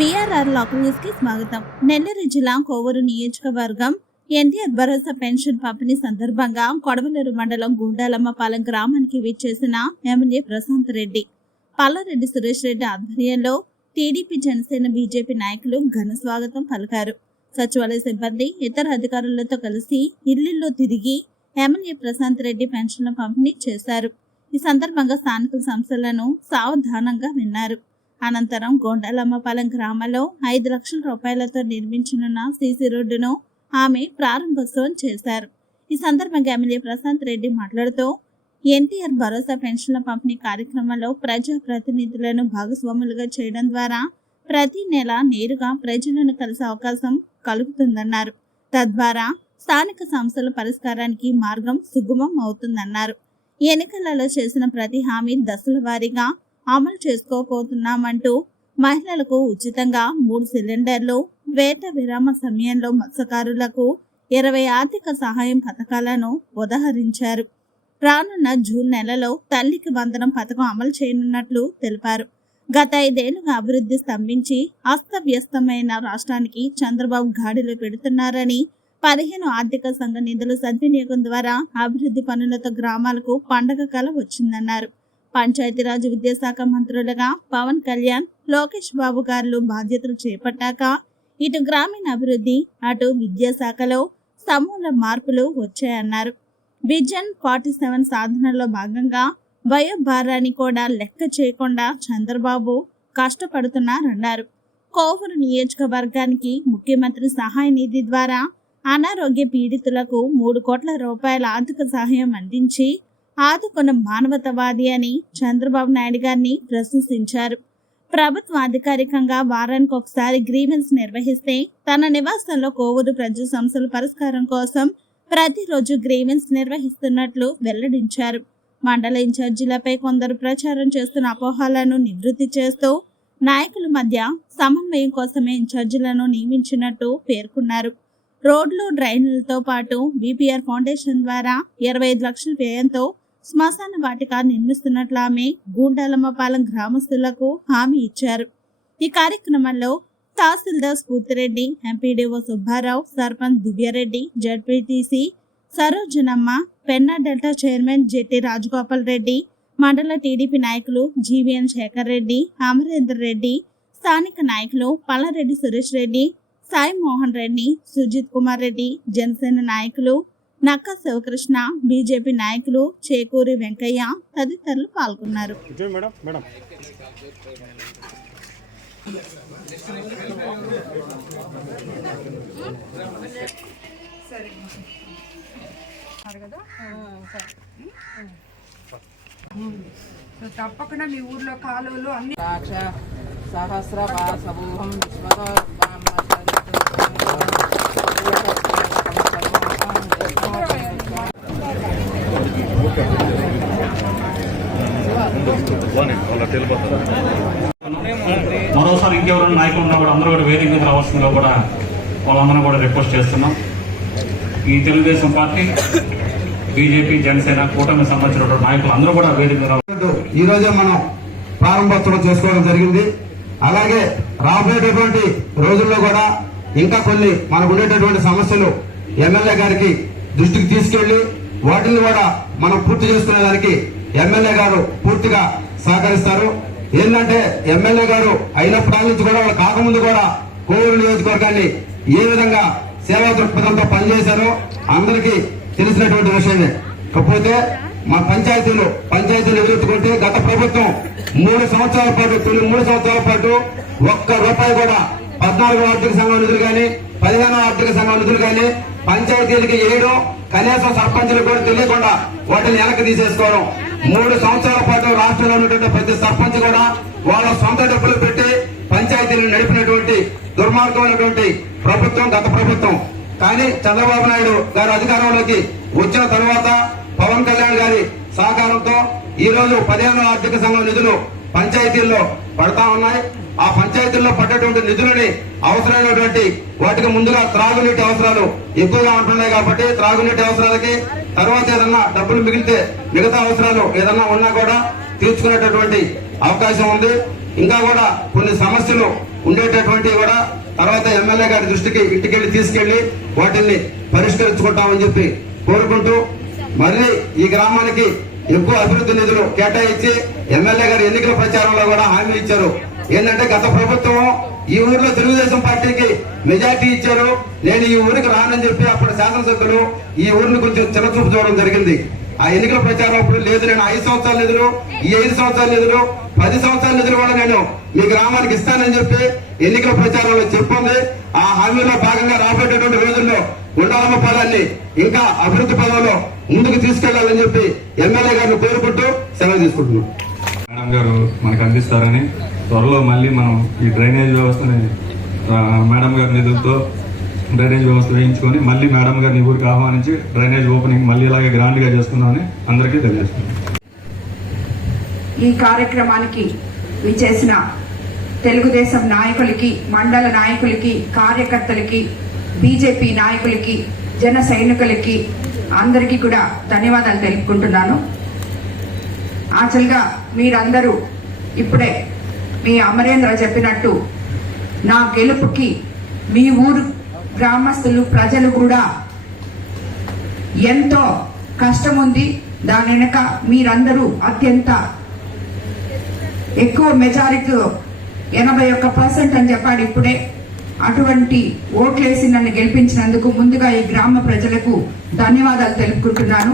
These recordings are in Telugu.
బీఆర్ఆర్ లాకల్ న్యూస్కి స్వాగతం. నెల్లూరు జిల్లా కోవూరు నియోజకవర్గం ఎన్టీఆర్ భరోసా పెన్షన్ పంపిణీ సందర్భంగా కొడవలూరు మండలం గుండాలమ్మపాలెం గ్రామానికి విచ్చేసిన ఎమ్మెల్యే ప్రశాంత్ రెడ్డి. పల్లారెడ్డి సురేష్ రెడ్డి ఆధ్వర్యంలో టీడీపీ జనసేన బీజేపీ నాయకులు ఘన స్వాగతం పలికారు. సచివాలయ సిబ్బంది ఇతర అధికారులతో కలిసి ఇల్లుల్లో తిరిగి ఎమ్మెల్యే ప్రశాంత్ రెడ్డి పెన్షన్ల పంపిణీ చేశారు. ఈ సందర్భంగా స్థానిక సంస్థలను సావధానంగా విన్నారు. అనంతరం గొండలమ్మపాలెం గ్రామంలో ఐదు లక్షల రూపాయలతో నిర్మించనున్న సీసీ రోడ్డును ఆమె ప్రారంభోత్సవం చేశారు. ఈ సందర్భంగా ఎమ్మెల్యే ప్రశాంత్ రెడ్డి మాట్లాడుతూ ఎన్టీఆర్ భరోసా పెన్షన్ల పంపిణీ కార్యక్రమంలో ప్రజా ప్రతినిధులను భాగస్వాములుగా చేయడం ద్వారా ప్రతి నెల నేరుగా ప్రజలను కలిసే అవకాశం కలుగుతుందన్నారు. తద్వారా స్థానిక సమస్యల పరిష్కారానికి మార్గం సుగమం అవుతుందన్నారు. ఎన్నికలలో చేసిన ప్రతి హామీ దశల వారీగా అమలు చేసుకోబోతున్నామంటూ మహిళలకు ఉచితంగా మూడు సిలిండర్లు వేట విరామ సమయంలో మత్స్యకారులకు ఇరవై ఆర్థిక సహాయం పథకాలను ఉదహరించారు. రానున్న జూన్ నెలలో తల్లికి వందనం పథకం అమలు చేయనున్నట్లు తెలిపారు. గత ఐదేళ్ళుగా అభివృద్ధి స్తంభించి అస్తవ్యస్తమైన రాష్ట్రానికి చంద్రబాబు గాడిలో పెడుతున్నారని పదిహేను ఆర్థిక సంఘ నిధుల సద్వినియోగం ద్వారా అభివృద్ధి పనులతో గ్రామాలకు పండగ కళ వచ్చిందన్నారు. పంచాయతీరాజ్ విద్యాశాఖ మంత్రులుగా పవన్ కళ్యాణ్ లోకేష్ బాబు గారు బాధ్యతలు చేపట్టాక ఇటు గ్రామీణ అభివృద్ధి అటు విద్యాశాఖలో సమూల మార్పులు వచ్చాయన్నారు. విజన్ ఫార్టీ సెవెన్ సాధనలో భాగంగా వయోభారాన్ని కూడా లెక్క చేయకుండా చంద్రబాబు కష్టపడుతున్నారన్నారు. కోవూరు నియోజకవర్గానికి ముఖ్యమంత్రి సహాయ నిధి ద్వారా అనారోగ్య పీడితులకు మూడు కోట్ల రూపాయల ఆర్థిక సహాయం అందించి ఆదుకున్న మానవతవాది అని చంద్రబాబు నాయుడు గారిని ప్రశంసించారు. ప్రభుత్వం అధికారికంగా వారానికి ఒకసారి గ్రీవెన్స్ నిర్వహిస్తే తన నివాసంలో కోవూరు ప్రజా సమస్యల పరిష్కారం కోసం ప్రతిరోజు గ్రీవెన్స్ నిర్వహిస్తున్నట్లు వెల్లడించారు. మండల ఇన్ఛార్జీలపై కొందరు ప్రచారం చేస్తున్న అపోహలను నివృత్తి చేస్తూ నాయకుల మధ్య సమన్వయం కోసమే ఇన్ఛార్జీలను నియమించినట్టు పేర్కొన్నారు. రోడ్లు డ్రైన్లతో పాటు బీపీఆర్ ఫౌండేషన్ ద్వారా ఇరవై ఐదు లక్షల వ్యయంతో శ్మశాన వాటిక నిర్మిస్తున్నట్లు ఆమె గూండాలమ్మపాలెం గ్రామస్తులకు హామీ ఇచ్చారు. ఈ కార్యక్రమంలో tahsildar Spoorthireddy MPDO Subbarao sarpanch Divyareddy ZPTC Sarojanamma Penna delta chairman Jetti Rajagopal Reddy మండల టీడీపీ నాయకులు జీవీఎన్ శేఖర్ రెడ్డి అమరేందర్ రెడ్డి స్థానిక నాయకులు పల్లారెడ్డి సురేష్ రెడ్డి సాయి మోహన్ రెడ్డి సుజిత్ కుమార్ రెడ్డి జనసేన నాయకులు నక్కా శివకృష్ణ బీజేపీ నాయకులు చేకూరి వెంకయ్య తదితరులు పాల్గొన్నారు. తప్పకుండా మీ ఊర్లో కాలువలు అన్ని సహస్రవాసవూహం విశ్వతో వాళ్ళ తెలిపోతారు మరోసారి ఇంకెవరైనా నాయకులు ఉన్నా కూడా అందరూ కూడా వేదిక మీద రావాల్సిందిగా కూడా వాళ్ళందరూ కూడా రిక్వెస్ట్ చేస్తున్నాం. ఈ తెలుగుదేశం పార్టీ బీజేపీ జనసేన కూటమి సంబంధించినటువంటి నాయకులు అందరూ కూడా వేదిక మీద ఈ రోజే మనం ప్రారంభోత్సవం చేసుకోవడం జరిగింది. అలాగే రాబోయేటటువంటి రోజుల్లో కూడా ఇంకా కొన్ని మనకు ఉండేటటువంటి సమస్యలు ఎమ్మెల్యే గారికి దృష్టికి తీసుకెళ్ళి వాటిని కూడా మనం పూర్తి చేసుకునే దానికి ఎమ్మెల్యే గారు పూర్తిగా సహకరిస్తారు. ఏంటంటే ఎమ్మెల్యే గారు అయినప్పటి నుంచి కూడా వాళ్ళు కాకముందు కూడా కోవూరు నియోజకవర్గాన్ని ఏ విధంగా సేవా దృక్పథంతో పనిచేశారో అందరికీ తెలిసినటువంటి విషయమే. కాకపోతే మా పంచాయతీలు పంచాయతీలు ఎదుర్కొంటే గత ప్రభుత్వం మూడు సంవత్సరాల పాటు తొలి మూడు సంవత్సరాల పాటు ఒక్క రూపాయి కూడా పద్నాలుగో ఆర్థిక సంఘం నిధులు గాని పదిహేనో ఆర్థిక సంఘం నిధులు గాని పంచాయతీలకి ఏడు కనీసం సర్పంచులకు కూడా తెలియకుండా వాటిని వెనక్కి తీసేసుకోవడం మూడు సంవత్సరాల పాటు రాష్ట్రంలో ఉన్నటువంటి ప్రతి సర్పంచ్ కూడా వాళ్ళ సొంత డబ్బులు పెట్టి పంచాయతీలను నడిపినటువంటి దుర్మార్గమైనటువంటి ప్రభుత్వం గత ప్రభుత్వం. కానీ చంద్రబాబు నాయుడు గారి అధికారంలోకి వచ్చిన తర్వాత పవన్ కళ్యాణ్ గారి సహకారంతో ఈ రోజు పదిహేను ఆర్థిక సంఘం నిధులు పంచాయతీల్లో పడతా ఉన్నాయి. ఆ పంచాయతీల్లో పడ్డటువంటి నిధులని అవసరమైనటువంటి వాటికి ముందుగా త్రాగునీటి అవసరాలు ఎక్కువగా ఉంటున్నాయి కాబట్టి త్రాగునీటి అవసరాలకి తర్వాత ఏదన్నా డబ్బులు మిగిలితే మిగతా అవసరాలు ఏదన్నా ఉన్నా కూడా తీర్చుకునేటటువంటి అవకాశం ఉంది. ఇంకా కూడా కొన్ని సమస్యలు ఉండేటటువంటి కూడా తర్వాత ఎమ్మెల్యే గారి దృష్టికి ఇంటికెళ్ళి తీసుకెళ్ళి వాటిని పరిష్కరించుకుంటామని చెప్పి కోరుకుంటూ మళ్ళీ ఈ గ్రామానికి ఎక్కువ అభివృద్ధి నిధులు కేటాయించి ఎమ్మెల్యే గారు ఎన్నికల ప్రచారంలో కూడా హామీ ఇచ్చారు. ఏంటంటే గత ప్రభుత్వం ఈ ఊర్లో తెలుగుదేశం పార్టీకి మెజార్టీ ఇచ్చారు. నేను ఈ ఊరికి రానని చెప్పి అప్పుడు శాసనసభ్యులు ఈ ఊరిని కొంచెం చిన్నచూపు చూడడం జరిగింది. ఆ ఎన్నికల ప్రచారం అప్పుడు లేదు నేను ఐదు సంవత్సరాల నిధులు ఈ ఐదు సంవత్సరాల నిధులు పది సంవత్సరాల నిధులు కూడా నేను మీ గ్రామానికి ఇస్తానని చెప్పి ఎన్నికల ప్రచారంలో చెప్పింది. ఆ హామీలో భాగంగా రాబోయేటటువంటి రోజుల్లో ఉండాలమ్మ పదాన్ని ఇంకా అభివృద్ధి పదంలో ముందుకు తీసుకెళ్ళాలని చెప్పి ఎమ్మెల్యే గారిని కోరుకుంటూ సెలవు తీసుకుంటున్నాను మేడం గారు మనకు అందిస్తారని త్వరలో మళ్ళీ మనం ఈ డ్రైనేజ్ వ్యవస్థని మేడం గారి నిధులతో డ్రైనేజ్ వ్యవస్థ వేయించుకొని మళ్ళీ మేడం గారిని ఊరికి ఆహ్వానించి డ్రైనేజ్ ఓపెనింగ్ మళ్ళీ ఇలాగే గ్రాండ్గా చేస్తున్నామని అందరికీ తెలియజేస్తున్నాం. ఈ కార్యక్రమానికి విచ్చేసిన తెలుగుదేశం నాయకులకి మండల నాయకులకి కార్యకర్తలకి బీజేపీ నాయకులకి జన సైనికులకి అందరికీ కూడా ధన్యవాదాలు తెలుపుకుంటున్నాను. యాక్చువల్గా మీరందరూ ఇప్పుడే మీ అమరేంద్ర చెప్పినట్టు నా గెలుపుకి మీ ఊరు గ్రామస్తులు ప్రజలు కూడా ఎంతో కష్టం ఉంది దాని వెనక మీరందరూ అత్యంత ఎక్కువ మెజారిటీ ఎనభై ఒక్క పర్సెంట్ అని చెప్పాడు ఇప్పుడే. అటువంటి ఓట్లేసి నన్ను గెలిపించినందుకు ముందుగా ఈ గ్రామ ప్రజలకు ధన్యవాదాలు తెలుపుకుంటున్నాను.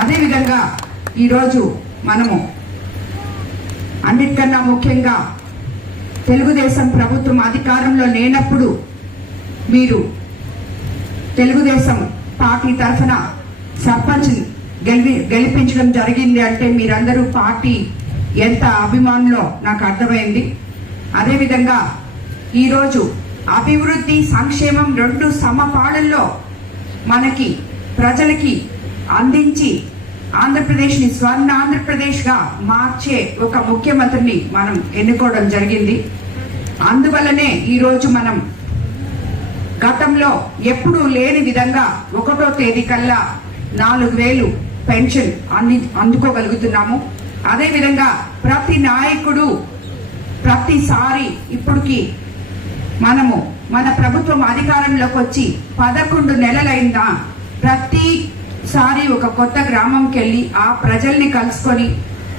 అదేవిధంగా ఈరోజు మనము అన్నిటికన్నా ముఖ్యంగా తెలుగుదేశం ప్రభుత్వం అధికారంలో లేనప్పుడు మీరు తెలుగుదేశం పార్టీ తరఫున సర్పంచ్ గెలిపి గెలిపించడం జరిగింది అంటే మీరందరూ పార్టీ ఎంత అభిమానులో నాకు అర్థమైంది. అదేవిధంగా ఈరోజు అభివృద్ధి సంక్షేమం రెండు సమపాళల్లో మనకి ప్రజలకి అందించి ఆంధ్రప్రదేశ్ని స్వర్ణ ఆంధ్రప్రదేశ్గా మార్చే ఒక ముఖ్యమంత్రిని మనం ఎన్నుకోవడం జరిగింది. అందువల్లనే ఈరోజు మనం గతంలో ఎప్పుడూ లేని విధంగా ఒకటో తేదీ కల్లా నాలుగు వేలు పెన్షన్ అంది అందుకోగలుగుతున్నాము. అదేవిధంగా ప్రతి నాయకుడు ప్రతిసారి ఇప్పటికి మనము మన ప్రభుత్వం అధికారంలోకి వచ్చి పదకొండు నెలలైందా ప్రతిసారి ఒక కొత్త గ్రామంకి వెళ్ళి ఆ ప్రజల్ని కలుసుకొని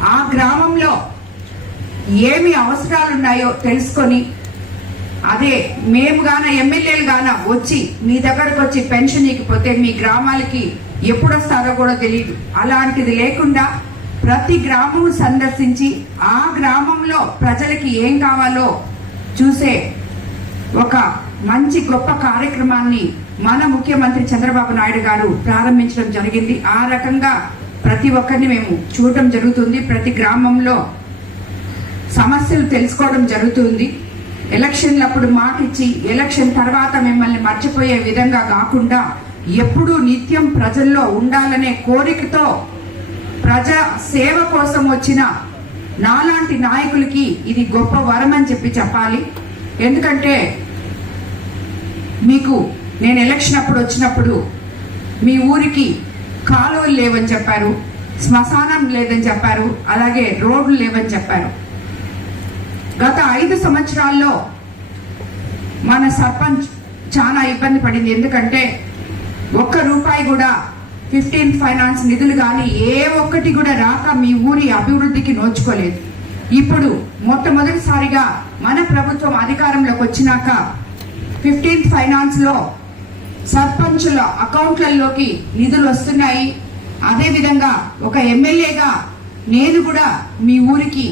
ఆ గ్రామంలో ఏమి అవసరాలు ఉన్నాయో తెలుసుకొని అదే మేము గాన ఎమ్మెల్యేలు గాన వచ్చి మీ దగ్గరకు వచ్చి పెన్షన్ ఇకపోతే మీ గ్రామాలకి ఎప్పుడు వస్తారో కూడా తెలియదు అలాంటిది లేకుండా ప్రతి గ్రామం సందర్శించి ఆ గ్రామంలో ప్రజలకి ఏం కావాలో చూసే ఒక మంచి గొప్ప కార్యక్రమాన్ని మన ముఖ్యమంత్రి చంద్రబాబు నాయుడు గారు ప్రారంభించడం జరిగింది. ఆ రకంగా ప్రతి ఒక్కరిని మేము చూడటం జరుగుతుంది. ప్రతి గ్రామంలో సమస్యలు తెలుసుకోవడం జరుగుతుంది. ఎలక్షన్లప్పుడు మాట ఇచ్చి ఎలక్షన్ తర్వాత మిమ్మల్ని మర్చిపోయే విధంగా కాకుండా ఎప్పుడూ నిత్యం ప్రజల్లో ఉండాలనే కోరికతో ప్రజా సేవ కోసం వచ్చిన నాలాంటి నాయకులకి ఇది గొప్ప వరం అని చెప్పి చెప్పాలి. ఎందుకంటే మీకు నేను ఎలక్షన్ అప్పుడు వచ్చినప్పుడు మీ ఊరికి కాలువలు లేవని చెప్పారు శ్మశానం లేదని చెప్పారు అలాగే రోడ్లు లేవని చెప్పారు. గత ఐదు సంవత్సరాల్లో మన సర్పంచ్ చాలా ఇబ్బంది పడింది. ఎందుకంటే ఒక్క రూపాయి కూడా ఫిఫ్టీన్ ఫైనాన్స్ నిధులు కానీ ఏ ఒక్కటి కూడా రాక మీ ఊరి అభివృద్ధికి నోచుకోలేదు. ఇప్పుడు మొట్టమొదటిసారిగా మన ప్రభుత్వం అధికారంలోకి వచ్చినాక ఫిఫ్టీన్త్ ఫైనాన్స్లో సర్పంచుల అకౌంట్లలోకి నిధులు వస్తున్నాయి. అదేవిధంగా ఒక ఎమ్మెల్యేగా నేను కూడా మీ ఊరికి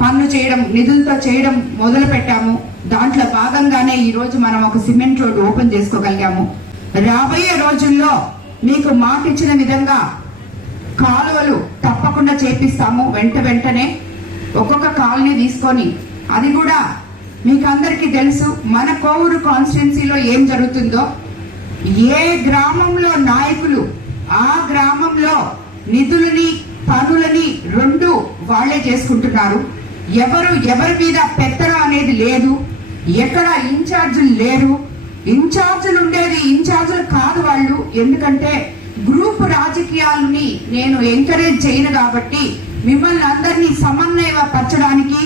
పనులు చేయడం నిధులతో చేయడం మొదలు పెట్టాము దాంట్లో భాగంగానే ఈరోజు మనం ఒక సిమెంట్ రోడ్డు ఓపెన్ చేసుకోగలిగాము. రాబోయే రోజుల్లో మీకు మాట ఇచ్చిన విధంగా కాలువలు తప్పకుండా చేపిస్తాము. వెంట వెంటనే ఒక్కొక్క కాలనీ తీసుకొని అది కూడా మీకు అందరికీ తెలుసు మన కోవూరు కాన్స్టిట్యున్సీలో ఏం జరుగుతుందో? ఏ గ్రామంలో నాయకులు ఆ గ్రామంలో నిధులని పనులని రెండు వాళ్ళే చేసుకుంటున్నారు. ఎవరు ఎవరి మీద పెత్తన అనేది లేదు ఎక్కడ ఇన్ఛార్జులు లేరు ఇన్ఛార్జులు ఉండేది ఇన్ఛార్జులు కాదు వాళ్ళు. ఎందుకంటే గ్రూప్ రాజకీయాలని నేను ఎంకరేజ్ చేయను కాబట్టి మిమ్మల్ని అందరినీ సమన్వయపరచడానికి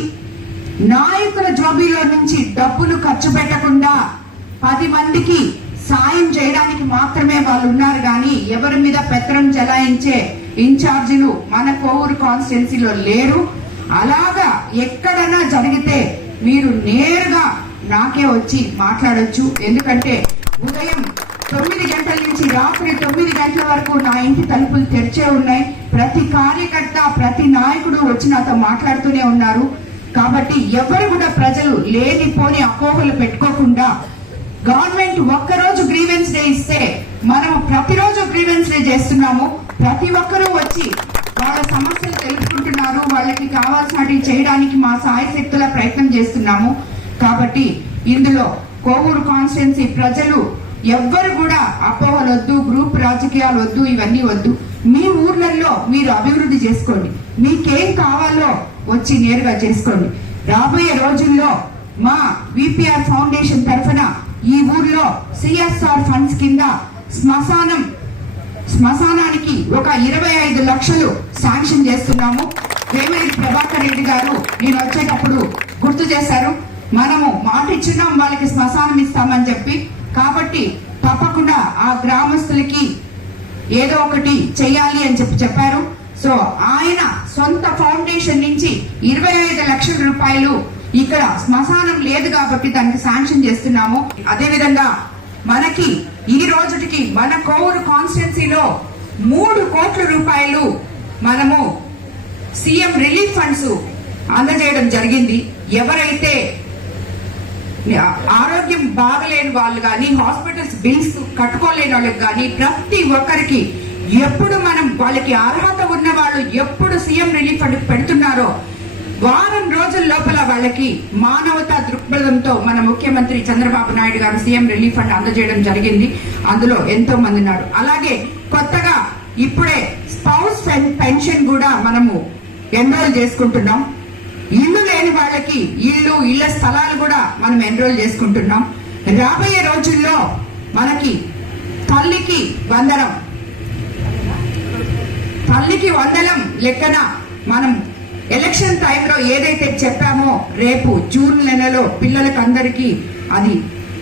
నాయకుల జోబీలో నుంచి డబ్బులు ఖర్చు పెట్టకుండా పది మందికి సాయం చేయడానికి మాత్రమే వాళ్ళు ఉన్నారు. కానీ ఎవరి మీద పెత్తనం చెలాయించే ఇన్ఛార్జీలు మన కోవూరు కాన్స్టిట్యున్సీలో లేరు. అలాగా ఎక్కడైనా జరిగితే మీరు నేరుగా నాకే వచ్చి మాట్లాడొచ్చు. ఎందుకంటే ఉదయం తొమ్మిది గంటల నుంచి రాత్రి తొమ్మిది గంటల వరకు నా ఇంటి తలుపులు తెరిచే ఉన్నాయి. ప్రతి కార్యకర్త ప్రతి నాయకుడు వచ్చి నాతో మాట్లాడుతూనే ఉన్నారు. కాబట్టి ఎవరు కూడా ప్రజలు లేనిపోని అపోహలు పెట్టుకోకుండా గవర్నమెంట్ ఒక్కరోజు గ్రీవెన్స్ డే ఇస్తే మనం ప్రతిరోజు గ్రీవెన్స్ డే చేస్తున్నాము. ప్రతి ఒక్కరూ వచ్చి వాళ్ళ సమస్యలు తెలుసుకుంటున్నారు. వాళ్ళకి కావాల్సినవి చేయడానికి మా సాయశక్తుల ప్రయత్నం చేస్తున్నాము. కాబట్టి ఇందులో కోవూరు కాన్స్టిట్యున్సీ ప్రజలు ఎవ్వరు కూడా అపోహలు వద్దు గ్రూప్ రాజకీయాలు వద్దు ఇవన్నీ వద్దు. మీ ఊర్లలో మీరు అభివృద్ధి చేసుకోండి. మీకేం కావాలో వచ్చి నేరుగా చేసుకోండి. రాబోయే రోజుల్లో మా విపిఆర్ ఫౌండేషన్ తరఫున ఈ ఊర్లో సిఎస్ఆర్ ఫండ్స్ కింద శ్మశానం శ్మశానానికి ఒక ఇరవై ఐదు లక్షలు శాంక్షన్ చేస్తున్నాము. వేమిరెడ్డి ప్రభాకర్ రెడ్డి గారు నేను వచ్చేటప్పుడు గుర్తు చేశారు. మనము మాట ఇచ్చినాం వాళ్ళకి శ్మశానం ఇస్తామని చెప్పి. కాబట్టి తప్పకుండా ఆ గ్రామస్తులకి ఏదో ఒకటి చెయ్యాలి అని చెప్పి చెప్పారు. సో ఆయన సొంత ఫౌండేషన్ నుంచి ఇరవై ఐదు లక్షల రూపాయలు ఇక్కడ శ్మశానం లేదు కాబట్టి దానికి శాంక్షన్ చేస్తున్నాము. అదే విధంగా మనకి ఈ రోజుటికి మన కోవూరు కాన్స్టిట్యున్సీలో మూడు కోట్ల రూపాయలు మనము సీఎం రిలీఫ్ ఫండ్స్ అందజేయడం జరిగింది. ఎవరైతే ఆరోగ్యం బాగలేని వాళ్ళు కానీ హాస్పిటల్స్ బిల్స్ కట్టుకోలేని వాళ్ళకి కానీ ప్రతి ఒక్కరికి ఎప్పుడు మనం వాళ్ళకి అర్హత ఉన్న వాళ్ళు ఎప్పుడు సీఎం రిలీఫ్ ఫండ్ పెడుతున్నారో వారం రోజుల లోపల వాళ్ళకి మానవతా దృక్పథంతో మన ముఖ్యమంత్రి చంద్రబాబు నాయుడు గారు సీఎం రిలీఫ్ ఫండ్ అందజేయడం జరిగింది. అందులో ఎంతో మంది ఉన్నారు. అలాగే కొత్తగా ఇప్పుడే స్పౌస్ పెన్షన్ కూడా మనము ఎన్రోల్ చేసుకుంటున్నాం. ఇల్లు లేని వాళ్ళకి ఇల్లు ఇళ్ళ స్థలాలు కూడా మనం ఎన్రోల్ చేసుకుంటున్నాం. రాబోయే రోజుల్లో మనకి తల్లికి వందనం తల్లికి వందలం లెక్కన మనం ఎలక్షన్ టైంలో ఏదైతే చెప్పామో రేపు జూన్ నెలలో పిల్లలకి అందరికీ అది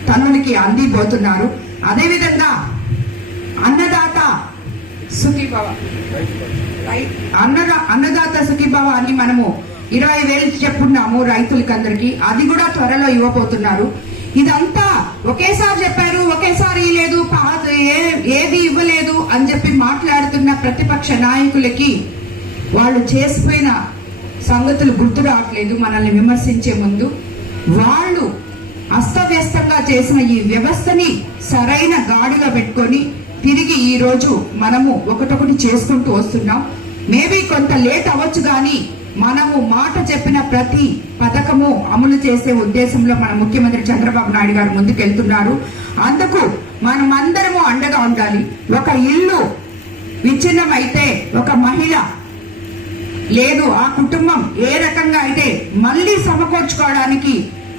తల్లులకి అందిపోతున్నారు. అదేవిధంగా అన్నదాత సుఖీభవ. అన్నదా అన్నదాత సుఖీభవ అని మనము ఇరవై వేలు చెప్పున్నాము రైతులకి అది కూడా త్వరలో ఇవ్వబోతున్నారు. ఇదంతా ఒకేసారి చెప్పారు ఒకేసారి లేదు ఏ- ఏది ఇవ్వలేదు అని చెప్పి మాట్లాడుతున్న ప్రతిపక్ష నాయకులకి వాళ్ళు చేసిపోయిన సంగతులు గుర్తు రావట్లేదు మనల్ని విమర్శించే ముందు. వాళ్ళు అస్తవ్యస్తంగా చేసిన ఈ వ్యవస్థని సరైన గాడిగా పెట్టుకొని తిరిగి ఈరోజు మనము ఒకటొకటి చేసుకుంటూ వస్తున్నాం. మేబీ కొంత లేట్ అవ్వచ్చు కానీ మనము మాట చెప్పిన ప్రతి పథకము అమలు చేసే ఉద్దేశంలో మన ముఖ్యమంత్రి చంద్రబాబు నాయుడు గారు ముందుకెళ్తున్నారు. అందుకు మనమందరము అండగా ఉండాలి. ఒక ఇల్లు విచ్ఛిన్నం అయితే ఒక మహిళ లేదు ఆ కుటుంబం ఏ రకంగా అయితే మళ్ళీ సమకూర్చుకోవడానికి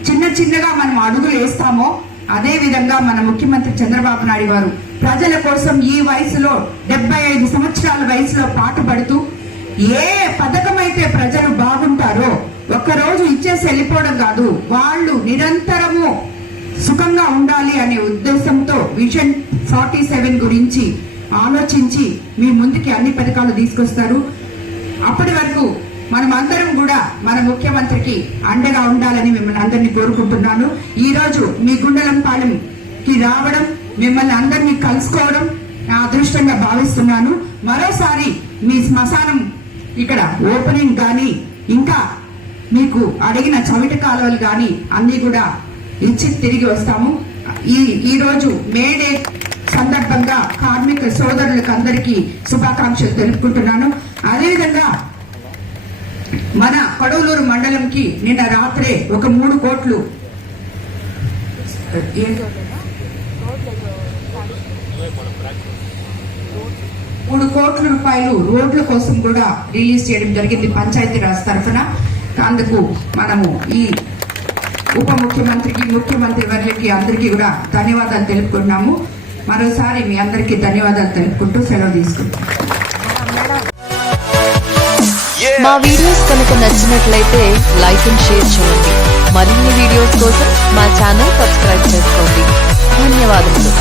చిన్న చిన్నగా మనం అడుగులు వేస్తామో అదే విధంగా మన ముఖ్యమంత్రి చంద్రబాబు నాయుడు గారు ప్రజల కోసం ఈ వయసులో డెబ్బై ఐదు సంవత్సరాల వయసులో పాటుపడుతూ ఏ పథకం అయితే ప్రజలు బాగుంటారో ఒక్కరోజు ఇచ్చేసి వెళ్ళిపోవడం కాదు వాళ్ళు నిరంతరము సుఖంగా ఉండాలి అనే ఉద్దేశంతో విజన్ ఫార్టీ సెవెన్ గురించి ఆలోచించి మీ ముందుకి అన్ని పథకాలు తీసుకొస్తారు. అప్పటి వరకు మనం అందరం కూడా మన ముఖ్యమంత్రికి అండగా ఉండాలని మిమ్మల్ని అందరినీ కోరుకుంటున్నాను. ఈ రోజు మీ గుండెలంపాలెంకి రావడం మిమ్మల్ని అందరినీ కలుసుకోవడం నా అదృష్టంగా భావిస్తున్నాను. మరోసారి మీ శ్మశానం ఇక్కడ ఓపెనింగ్ కానీ ఇంకా మీకు అడిగిన చవిటి కాలువలు కానీ అన్ని కూడా ఇచ్చి తిరిగి వస్తాము. ఈ ఈరోజు మే మేడే సందర్భంగా కార్మిక సోదరులకు అందరికీ శుభాకాంక్షలు తెలుపుకుంటున్నాను. అదేవిధంగా మన కడవలూరు మండలంకి నిన్న రాత్రే ఒక మూడు కోట్లు మూడు కోట్ల రూపాయలు రోడ్ల కోసం కూడా రిలీజ్ చేయడం జరిగింది పంచాయతీరాజ్ తరఫున. అందుకు మనము ఈ ఉప ముఖ్యమంత్రికి ముఖ్యమంత్రి వర్లకి అందరికీ కూడా ధన్యవాదాలు తెలుపుకుంటున్నాము. మరోసారి మీ అందరికీ ధన్యవాదాలు తెలుపుకుంటూ సెలవు తీసుకుంటాం మా వీడియోస్ కనుక నచ్చినట్లయితే లైక్ అండ్ షేర్ చేయండి. మరిన్ని వీడియోస్ కోసం మా ఛానల్ సబ్స్క్రైబ్ చేసుకోండి. ధన్యవాదములు.